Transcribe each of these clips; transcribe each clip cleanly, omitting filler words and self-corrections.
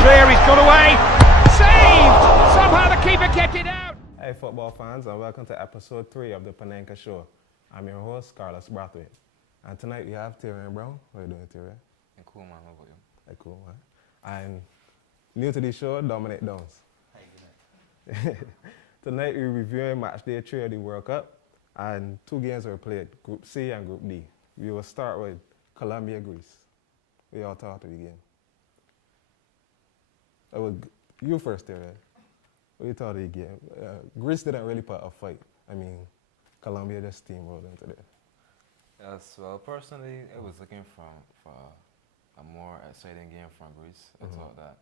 clear, he's got away. Saved! Somehow the keeper kept it out. Hey football fans, and welcome to episode 3 of the Panenka Show. I'm your host, Carlos Brathwaite. And tonight we have Terean Browne. How are you doing, Terean? I'm cool, man. How about you? Hey, cool, man. And new to the show, Dominic Downs. Hey, Tonight we're reviewing match day 3 of the World Cup, and 2 games were played, Group C and Group D. We will start with Colombia, Greece. We all thought of the game. You first, Terean. What you thought of the game? Greece didn't really put a fight. I mean, Colombia just steamrolled into it. Yes, well, personally, I was looking for a more exciting game from Greece. I thought that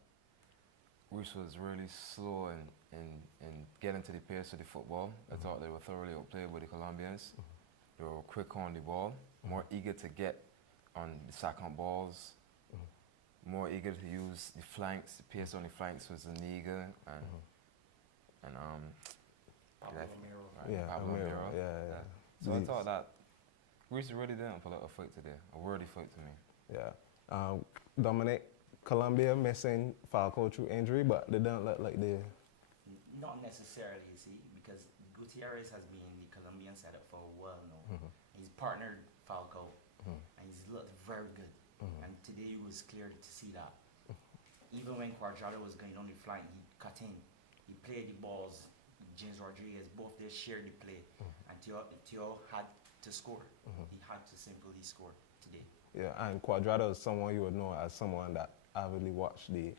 Greece was really slow in getting to the pace of the football. I thought they were thoroughly outplayed by the Colombians. They were quick on the ball, more eager to get on the second balls, more eager to use the flanks. The pace on the flanks was Iniga and Pablo Miro. Yeah. So I thought that Greece really didn't put out a fight today, a worthy fight to me. Yeah. Dominic, Colombia missing Falcao through injury, but they don't look like they... Not necessarily, you see, because Gutierrez has been in the Colombian setup for a while now. He's partnered Falcao, and he's looked very good. And today it was clear to see that. Even when Cuadrado was going on the flank, he cut in. He played the balls. James Rodriguez, both they shared the play, and Theo had to score. He had to simply score today. Yeah, and Cuadrado is someone you would know as someone that avidly watched the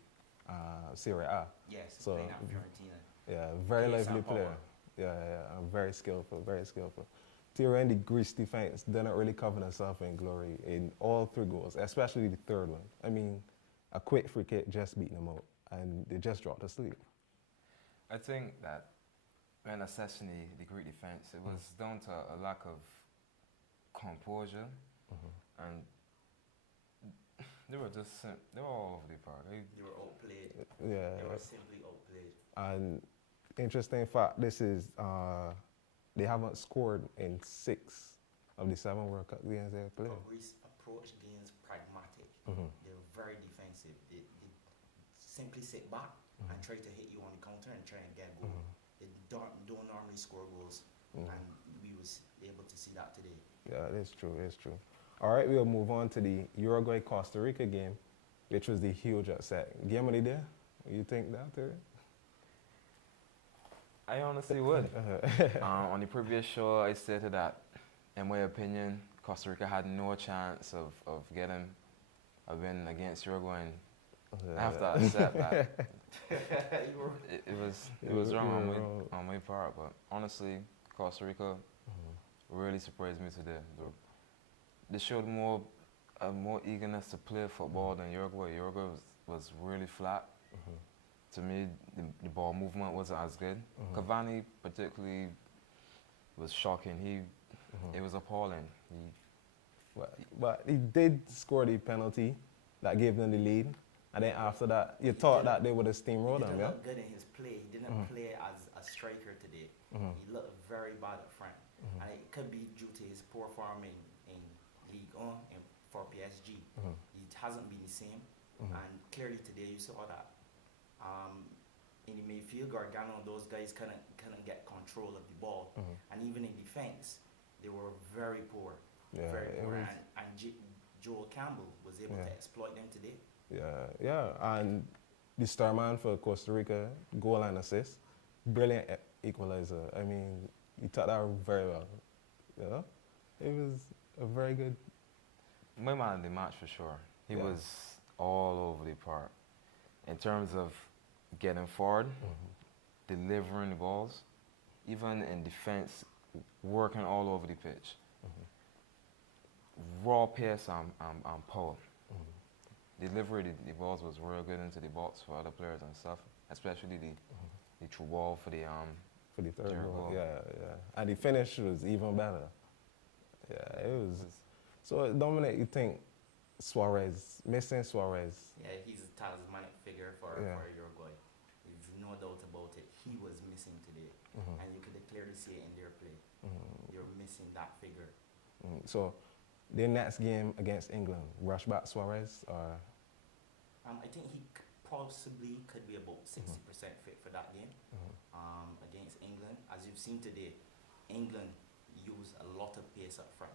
Serie A. Yes, so playing at Fiorentina. Yeah, very Yes, lively player. Yeah, and very skillful, very skillful. Terean, the Greece defense didn't really cover themselves in glory in all 3 goals, especially the third one. I mean, a quick free kick just beating them out, and they just dropped asleep. I think that when assessing the Greek defense, it was down to a lack of composure, and they were all over the park. They were outplayed. Yeah. They were simply outplayed. And interesting fact, this is, they haven't scored in 6 of the 7 World Cup games they've played. Greece approach games pragmatic. They were very defensive. They simply sit back and try to hit you on the counter and try and get a goal. They don't normally score goals, and we was able to see that today. Yeah, it's true, it's true. All right, we'll move on to the Uruguay-Costa Rica game, which was the huge upset. Game of the day? You think that, Terry? I honestly would. On the previous show, I stated that, in my opinion, Costa Rica had no chance of getting a win against Uruguay. I have to accept that. It was wrong on my part, but honestly, Costa Rica really surprised me today. They showed more eagerness to play football than Uruguay. Uruguay was really flat. To me, the ball movement wasn't as good. Cavani particularly was shocking. It was appalling. But he did score the penalty that gave them the lead. And then after that, you thought that they would have steamrolled him, yeah? He didn't look good in his play. He didn't play as a striker today. He looked very bad up front. And it could be due to his poor form in Ligue 1 and for PSG. He hasn't been the same. And clearly today you saw that. In the midfield, Gargano and those guys couldn't get control of the ball. And even in defense, they were very poor. Yeah, very poor. And Joel Campbell was able to exploit them today. Yeah, and the star man for Costa Rica, goal and assist, brilliant equalizer. I mean, he took that very well. You know, it was a very good. My man of the match for sure. He was all over the park in terms of getting forward, delivering the balls, even in defense, working all over the pitch. Raw pace and power. Delivery, the balls was real good into the box for other players and stuff, especially the true ball for the third goal. Yeah. And the finish was even better. Yeah, it was. So Dominic, you think missing Suarez? Yeah, he's a talismanic figure for Uruguay. There's no doubt about it. He was missing today, and you could clearly see it in their play. They're missing that figure. So their next game against England, rush back Suarez or? I think he possibly could be about 60% fit for that game against England. As you've seen today, England use a lot of pace up front,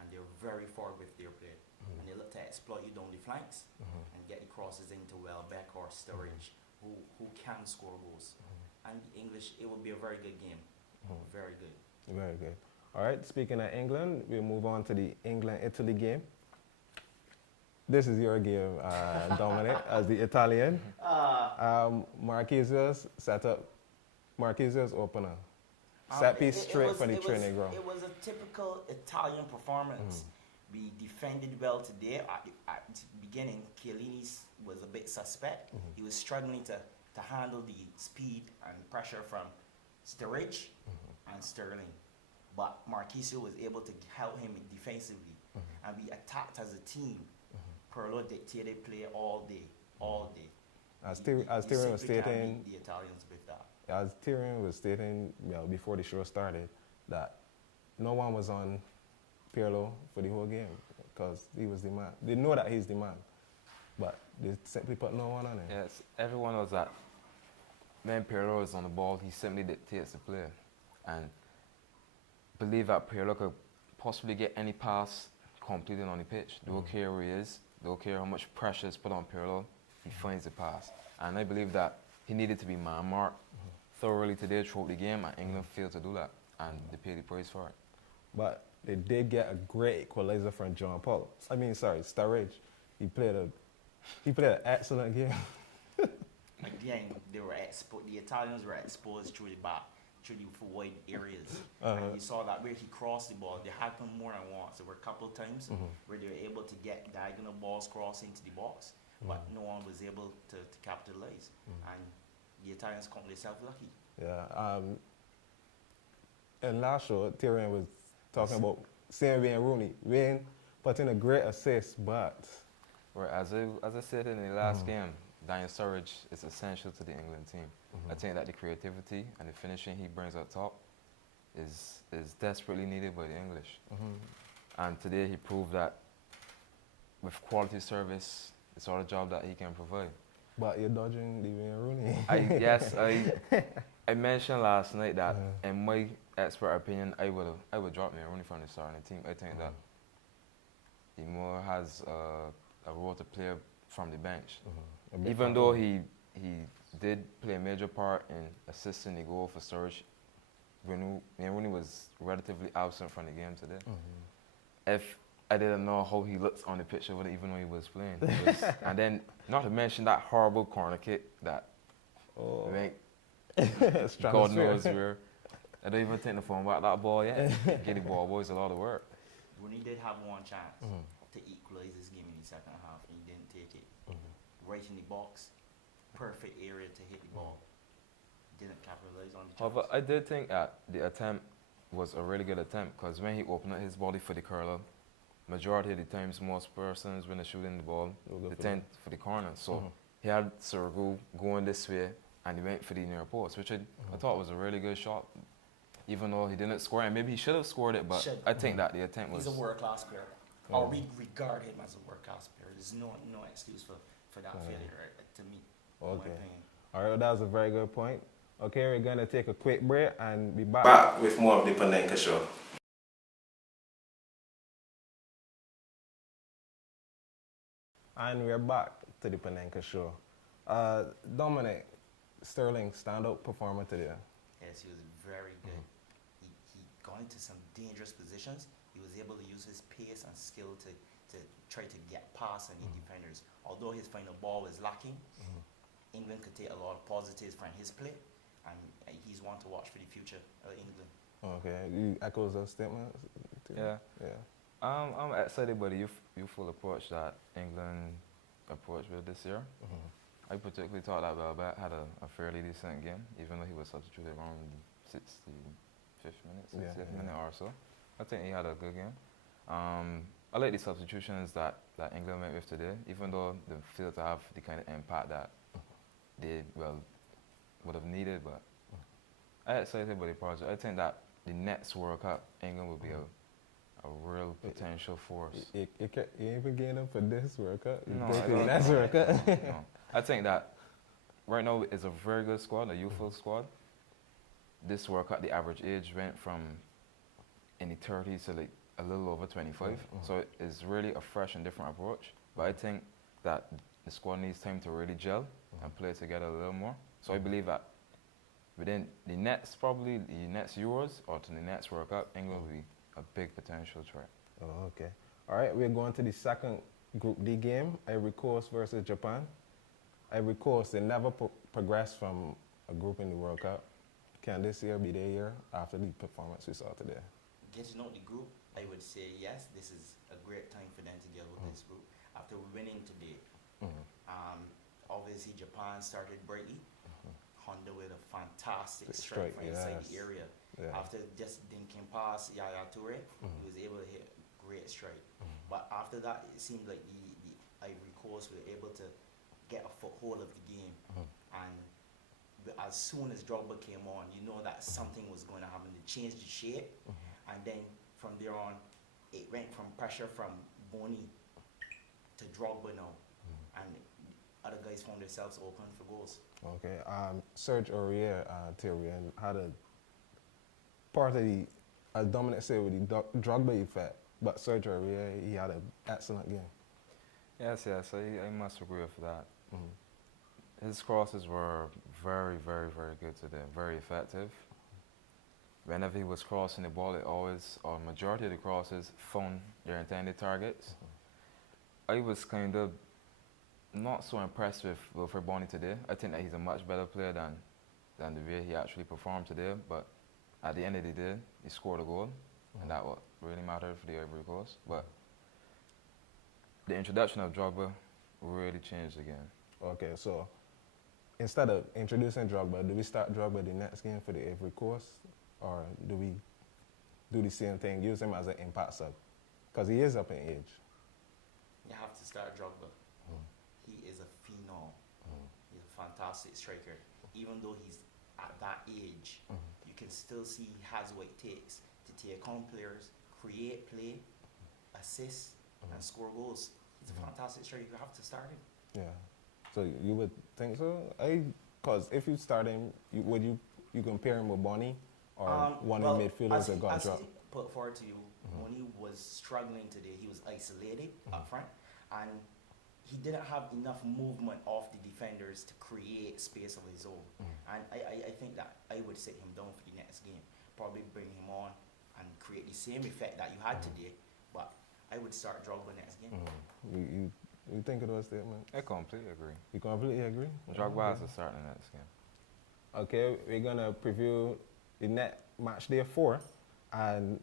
and they're very forward with their play. And they look to exploit you down the flanks and get the crosses into Welbeck or Sturridge, who can score goals. And English, it will be a very good game. Very good. Very good. All right, speaking of England, we'll move on to the England-Italy game. This is your game, Dominic, as the Italian. Marquinhos set up, Marquinhos opener. Set piece straight for the training ground. It was a typical Italian performance. We defended well today. At the beginning, Chiellini was a bit suspect. He was struggling to handle the speed and pressure from Sturridge and Sterling. But Marquinhos was able to help him defensively. And we attacked as a team. Pirlo dictated play all day. As Terean was stating, the Italians with that. As Terean was stating, before the show started, that no one was on Pirlo for the whole game because he was the man. They know that he's the man, but they simply put no one on him. Yes, everyone knows that when Pirlo is on the ball, he simply dictates the play. And believe that Pirlo could possibly get any pass completed on the pitch. They don't care where he is. They don't care how much pressure is put on Pirlo. He finds the pass. And I believe that he needed to be man-marked thoroughly today throughout the game, and England failed to do that. And they paid the price for it. But they did get a great equalizer from Sturridge. He played an excellent game. Again, the Italians were exposed through the back, through the void areas. And you saw that where he crossed the ball, it happened more than once. There were a couple of times where they were able to get diagonal balls crossing into the box, but no one was able to capitalize. And the Italians called themselves lucky. Yeah. In last show, Terean was talking about saying Wayne Rooney. Wayne put in a great assist, but... Right, as I said in the last game, Daniel Sturridge is essential to the England team. I think that the creativity and the finishing he brings up top is desperately needed by the English. And today he proved that with quality service, it's all a job that he can provide. But you're dodging the Wayne Rooney. I mentioned last night that in my expert opinion, I would drop Rooney from the starting team. I think that he more has a role to play from the bench. Even though he did play a major part in assisting the goal for Sturridge, Rooney was relatively absent from the game today. If I didn't know how he looked on the pitch over there, even though he was playing. And then, not to mention that horrible corner kick that God knows where. I don't even think the phone about that ball yet. Get the ball, boys, a lot of work. Rooney did have one chance to equalize this game in the second half, and he didn't take it. Right in the box, perfect area to hit the ball. Didn't capitalize on the chance. However, I did think that the attempt was a really good attempt, because when he opened up his body for the curler, majority of the times most persons when they're shooting the ball, they tend for the corner. So he had Sirigu going this way, and he went for the near post, which I thought was a really good shot. Even though he didn't score, and maybe he should have scored it, but I think that the attempt was... He's a world-class player. Or we regard him as a world-class player. There's no excuse for that failure, to me. Okay. All right, that was a very good point. Okay, we're going to take a quick break and be back with more of the Panenka Show. And we're back to the Panenka Show. Dominic, Sterling, stand-up performer today. Yes, he was very good. He got into some dangerous positions. He was able to use his pace and skill to try to get past any defenders. Although his final ball was lacking, England could take a lot of positives from his play, and he's one to watch for the future of England. Okay, you echo those statements? Yeah. I'm excited by the youthful approach that England approached with this year. I particularly thought that Welbeck had a fairly decent game, even though he was substituted around 65th minute or so. I think he had a good game. I like the substitutions that England went with today, even though they failed to have the kind of impact that they would have needed. But I'm excited by the project. I think that the next World Cup, England will be a real potential force. You ain't even getting them for this World Cup? No, next World Cup? No. I think that right now is a very good squad, a youthful squad. This World Cup, the average age went from in the 30s to like a little over 25. So it's really a fresh and different approach. But I think that the squad needs time to really gel and play together a little more. So I believe that within the next Euros or to the next World Cup, England will be a big potential threat. Oh, okay. All right, we're going to the second Group D game, Ivory Coast versus Japan. Ivory Coast, they never progressed from a group in the World Cup. Can this year be their year after the performance we saw today? Getting out the group, I would say yes, this is a great time for them to get with this group. After winning today, obviously Japan started brightly. Honda with a fantastic strike from inside the area. Yeah. After just dinking past Yaya Toure, he was able to hit a great strike. But after that, it seemed like the Ivory Coast were able to get a foothold of the game. And as soon as Drogba came on, you know that something was going to happen. They changed the shape. And then from there on, it went from pressure from Boni to Drogba now. And other guys found themselves open for goals. Okay. Serge Aurier, Terean, had a part of the, as Dominic said, with the Drogba effect, but Serge Aurier, he had an excellent game. Yes, I must agree with that. His crosses were very, very, very good today, very effective. Whenever he was crossing the ball, it always, or majority of the crosses, found their intended targets. I was kind of not so impressed with Wilfred Bony today. I think that he's a much better player than the way he actually performed today, but at the end of the day, he scored a goal, and that what really mattered for the Ivory Coast. But the introduction of Drogba really changed the game. Okay, so instead of introducing Drogba, do we start Drogba the next game for the Ivory Coast? Or do we do the same thing, use him as an impact sub? Because he is up in age. You have to start Drogba. He is a phenom. He's a fantastic striker. Even though he's at that age, you can still see he has what it takes to take on players, create play, assist, and score goals. He's a fantastic striker. You have to start him. Yeah. So you would think so? Because if you start him, would you compare him with Bonnie? Or one of the midfielders that got dropped? Put forward to you, when he was struggling today, he was isolated up front, and he didn't have enough movement off the defenders to create space of his own. And I think that I would sit him down for the next game, probably bring him on and create the same effect that you had today, but I would start Drogba next game. You think of those statements? I completely agree. You completely agree? Drogba has to start in the next game. Okay, we're going to preview the net match day 4, and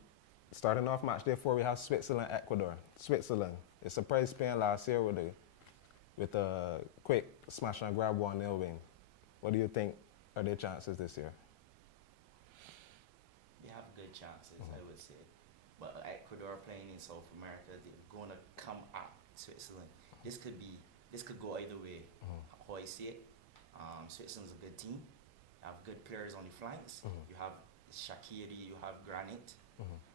starting off match day 4, we have Switzerland, Ecuador. Switzerland, they surprised Spain last year with a quick smash and grab 1-0 win. What do you think are their chances this year? They have good chances, I would say. But Ecuador playing in South America, they're going to come at Switzerland. This could go either way. How I see it, Switzerland's a good team. Have good players on the flanks. You have Shaqiri, you have Granit.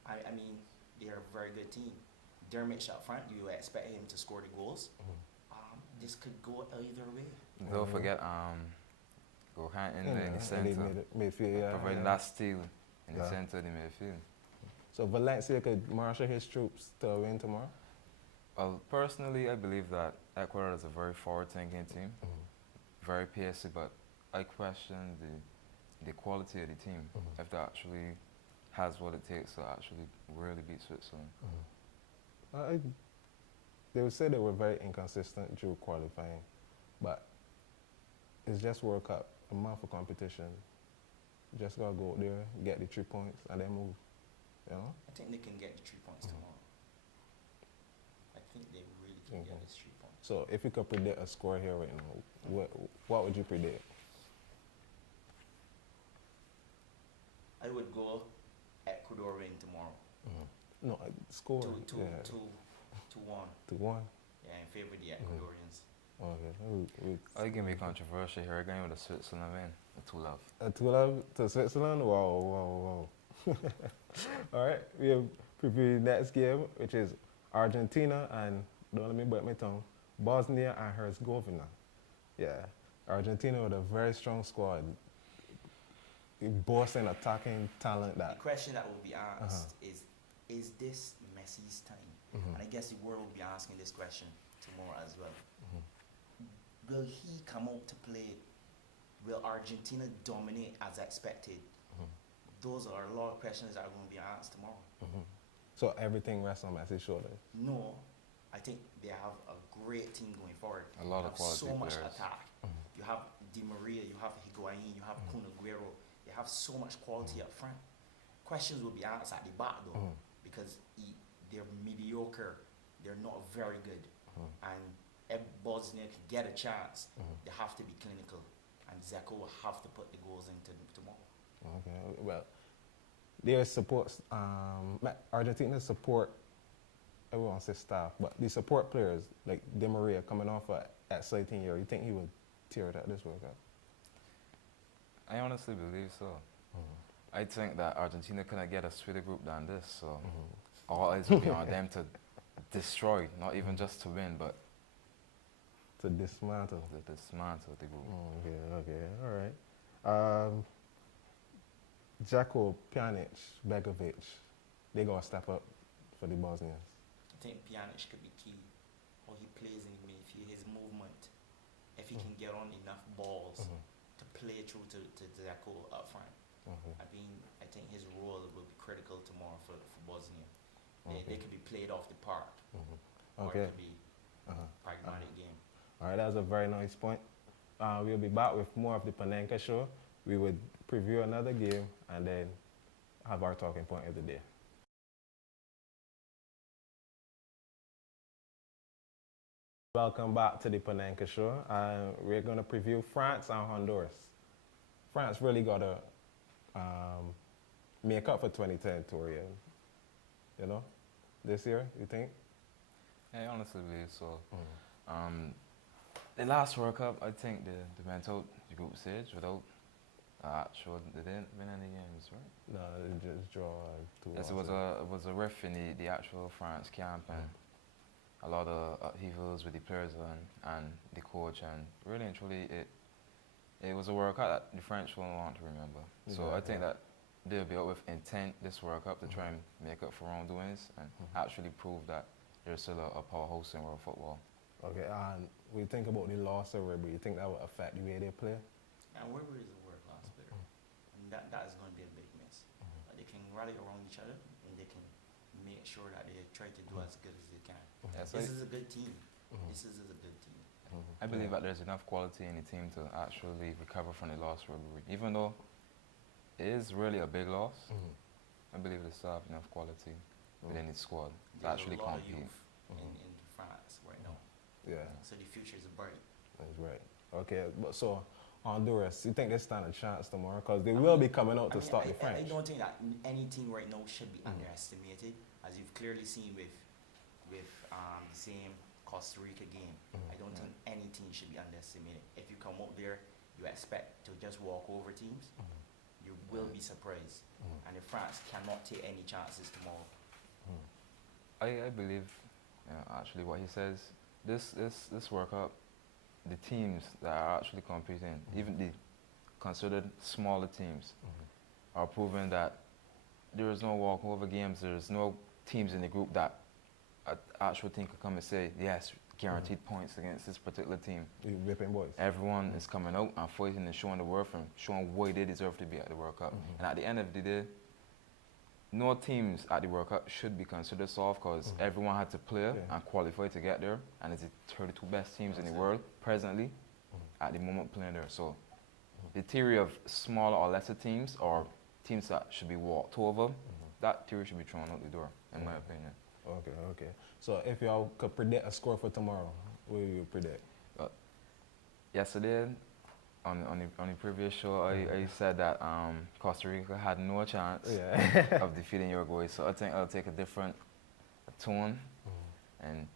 I mean, they're a very good team. Dermot up front, you expect him to score the goals. This could go either way. Don't forget, Gohan in the center, midfield, providing that steal in the center of the midfield. So Valencia could marshal his troops to win tomorrow? Well, personally, I believe that Ecuador is a very forward-thinking team, very pacey, but I question the quality of the team, if that actually has what it takes to actually really beat Switzerland. They would say they were very inconsistent during qualifying, but it's just World Cup, a month of competition. Just gotta go out there, get the 3 points, and then move. You know? I think they can get the 3 points tomorrow. I think they really can get this 3 points. So if you could predict a score here right now, what would you predict? I would go Ecuador win tomorrow. No, score. 2-1. 2-1. Yeah, in favor of the Ecuadorians. Okay. I can be controversial here again with a Switzerland win. A 2-love. A 2-love to Switzerland? Wow. All right, we have previewed the next game, which is Argentina and, don't let me bite my tongue, Bosnia and Herzegovina. Yeah, Argentina with a very strong squad, boasting attacking talent. The That question that will be asked is this Messi's time? And I guess the world will be asking this question tomorrow as well. Will he come out to play? Will Argentina dominate as expected? Those are a lot of questions that are going to be asked tomorrow. So everything rests on Messi's shoulders. No, I think they have a great team going forward. A lot You of have quality so much players. attack. You have Di Maria, you have Higuain, you have Kun Aguero. They have so much quality up front. Questions will be asked at the back though, because they're mediocre. They're not very good. And if Bosnia can get a chance, they have to be clinical. And Zeko will have to put the goals into tomorrow. Okay, well, their supports, Argentina support, everyone says staff, but the support players, like Di Maria coming off at 18 years, you think he would tear it at this World Cup? I honestly believe so. I think that Argentina couldn't get a sweeter group than this, so all eyes will be on them to destroy, not even just to win, but To dismantle. to dismantle the group. Okay, all right. Jacko, Pjanic, Begovic, they gonna step up for the Bosnians. I think Pjanic could be key. How he plays in the midfield, his movement. If he can get on enough balls to play through to Zeko up front. I think his role will be critical tomorrow for Bosnia. They could be played off the park, or Okay. it could be pragmatic game. All right, that's a very nice point. We'll be back with more of the Panenka Show. We would preview another game and then have our talking point of the day. Welcome back to the Panenka Show. We're going to preview France and Honduras. France really got to make up for 2010 Terean. You know, this year, you think? I honestly believe so. The last World Cup, I think they went out the group stage without they didn't win any games, right? No, they just draw 2 Yes, it was a rift in the actual France camp, and a lot of upheavals with the players and the coach, and really and truly it was a World Cup that the French won't want to remember. So I think that they'll be out with intent this World Cup to try and make up for wrongdoings and actually prove that they're still a powerhouse in world football. Okay, and we think about the loss of Ribery. You think that will affect the way they play? And Weber is a world-class player, and that is going to be a big miss. But they can rally around each other, and they can make sure that they try to do as good as they can. Yes, This is a good team. This is a good team. I believe that there's enough quality in the team to actually recover from the loss rivalry. Even though it is really a big loss, I believe they still have enough quality within the squad to There's actually a lot compete. of youth in France right now. Yeah, So the future is bright. that's right. Okay, but so Honduras, you think they stand a chance tomorrow? Because they will be coming out to stop the I French. don't think that any team right now should be underestimated, as you've clearly seen with the same Costa Rica game. I don't think any team should be underestimated. If you come out there, you expect to just walk over teams, you will be surprised. And if France cannot take any chances tomorrow. I believe, actually, what he says. This World Cup, the teams that are actually competing, even the considered smaller teams, are proving that there is no walkover games. There is no teams in the group that actual team can come and say, yes, guaranteed points against this particular team. You whipping boys. Everyone is coming out and fighting and showing the worth and showing why they deserve to be at the World Cup. And at the end of the day, no teams at the World Cup should be considered soft, because everyone had to play and qualify to get there, and it's the 32 best teams in the world presently at the moment playing there. So the theory of smaller or lesser teams, or teams that should be walked over, that theory should be thrown out the door, in my opinion. Okay. So if y'all could predict a score for tomorrow, what do you predict? Yesterday, on the previous show, I said that Costa Rica had no chance of defeating Uruguay. So I think I'll take a different tone, and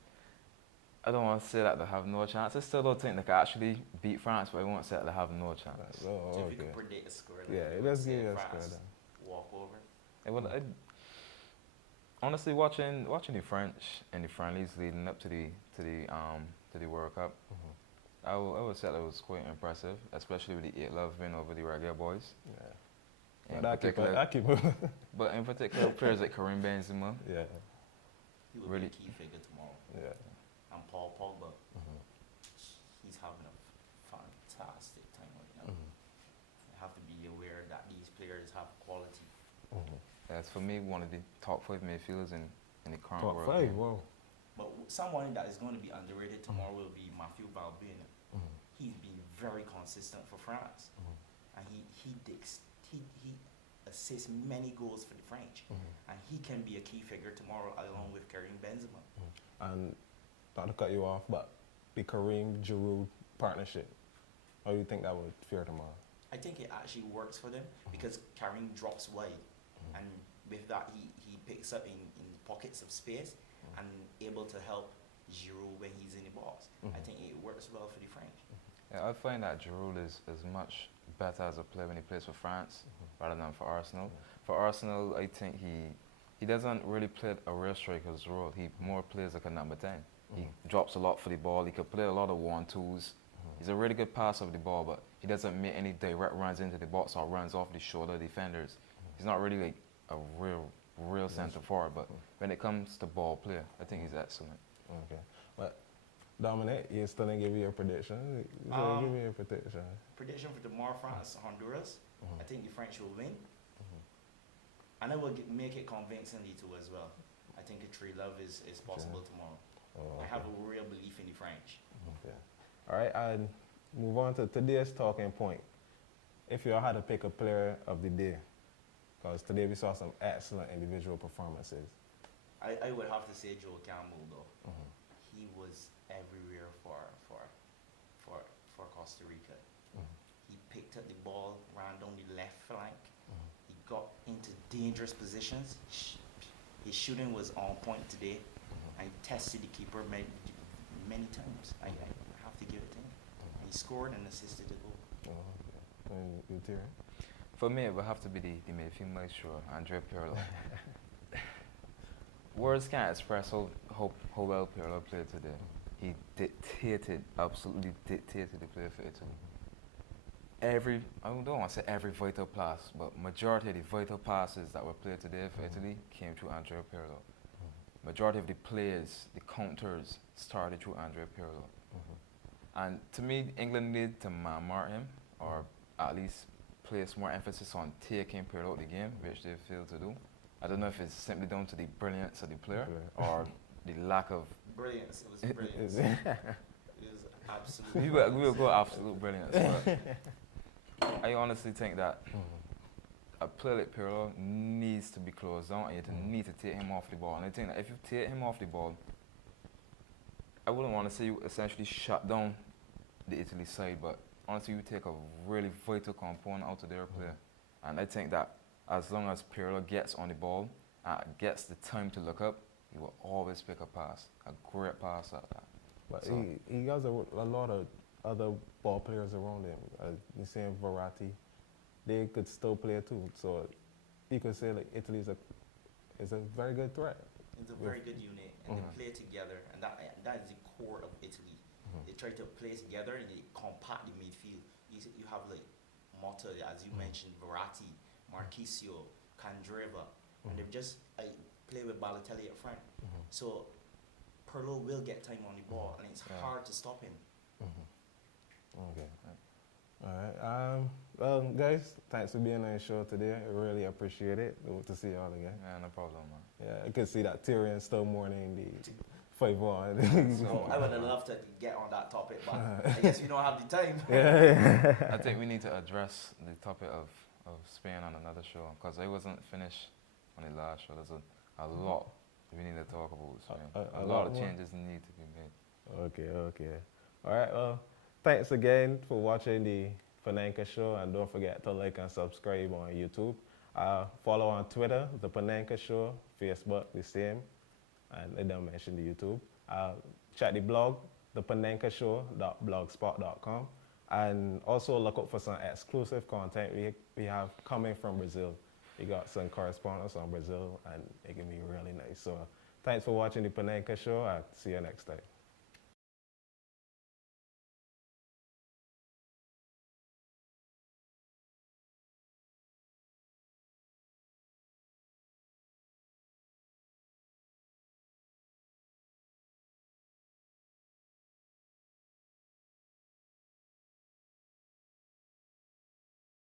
I don't want to say that they have no chance. I still don't think they can actually beat France, but I won't say that they have no chance. So if you could predict a score, let's give you a France score then. walk over. Honestly, watching the French and the friendlies leading up to the World Cup, I would say that was quite impressive, especially with the 8-love win over the regular boys. Yeah. In But I keep but in particular, players like Karim Benzema. Yeah. He will Really- be a key figure tomorrow. Yeah. And Paul Pogba, he's having a fantastic time right now. You have to be aware that these players have quality. That's for me one of the top 5 midfielders in the current Top world. 5, game. wow. But someone that is going to be underrated tomorrow will be Mathieu Valbuena. He's been very consistent for France, and he assists many goals for the French, and he can be a key figure tomorrow along with Karim Benzema. And not to cut you off, but the Kareem Giroud partnership, how do you think that would fare tomorrow? I think it actually works for them because Karim drops wide, and with that he picks up in pockets of space and able to help Giroud when he's in the box. I think it works well for the French. Yeah, I find that Giroud is much better as a player when he plays for France rather than for Arsenal. For Arsenal, I think he doesn't really play a real striker's role. He more plays like a number 10. He drops a lot for the ball. He could play a lot of 1-2s. He's a really good passer of the ball, but he doesn't make any direct runs into the box or runs off the shoulder of defenders. He's not really like a real centre forward, but when it comes to ball play, I think he's excellent. Okay. But Dominic, you still didn't give me your prediction. Give me your prediction. Prediction for tomorrow, France, Honduras. I think the French will win. And I will make it convincingly too as well. I think a 3-love is possible tomorrow. Oh, I have a real belief in the French. Okay. All right, and move on to today's talking point. If you all had to pick a player of the day, because today we saw some excellent individual performances. I would have to say Joe Campbell though. He was everywhere for Costa Rica. He picked up the ball, ran down the left flank. He got into dangerous positions. His shooting was on point today. I tested the keeper many times. I have to give it to him. He scored and assisted the goal. Oh, okay. And you, Terean? For me, it would have to be the midfield maestro, Andre Pirlo. Words can't express how well Pirlo played today. He absolutely dictated the play for Italy. I don't want to say every vital pass, but majority of the vital passes that were played today for Italy came through Andre Pirlo. Majority of the plays, the counters, started through Andre Pirlo. And to me, England needed to mark him, or at least place more emphasis on taking Pirlo out of the game, which they failed to do. I don't know if it's simply down to the brilliance of the player or the lack of... Brilliance, it was brilliance. It was absolutely we will go absolute brilliance. But I honestly think that a player like Pirlo needs to be closed down, and you need to take him off the ball. And I think that if you take him off the ball, I wouldn't want to say you essentially shut down the Italy side, but honestly you take a really vital component out of their play. And I think that as long as Pirlo gets on the ball, gets the time to look up, he will always pick a pass, a great pass at that. But So- he has a lot of other ball players around him. The same Verratti, they could still play too. So you could say like Italy is a very good threat. It's a very good unit, and they play together, and that is the core of Italy. They try to play together and they compact the midfield. You have like Motta, as you mentioned, Verratti, Marchisio, Candreva, and they just play with Balotelli up front. So Pirlo will get time on the ball, and it's hard to stop him. Okay. All right. Well, guys, thanks for being on the show today. I really appreciate it. Good to see you all again. Yeah, no problem, man. Yeah, I can see that Terean still mourning the 5-1. So I would have loved to get on that topic, but I guess we don't have the time. Yeah. I think we need to address the topic of Spain on another show, because I wasn't finished on the last show. There's a lot we need to talk about Spain. A A lot lot of more? changes need to be made. Okay. All right. Well, thanks again for watching the Panenka Show, and don't forget to like and subscribe on YouTube. Follow on Twitter, the Panenka Show, Facebook, the same, and I don't mention the YouTube. Check the blog, thepanenkashow.blogspot.com, and also look out for some exclusive content we have coming from Brazil. We got some correspondence on Brazil, and it can be really nice. So thanks for watching the Panenka Show. I'll see you next time.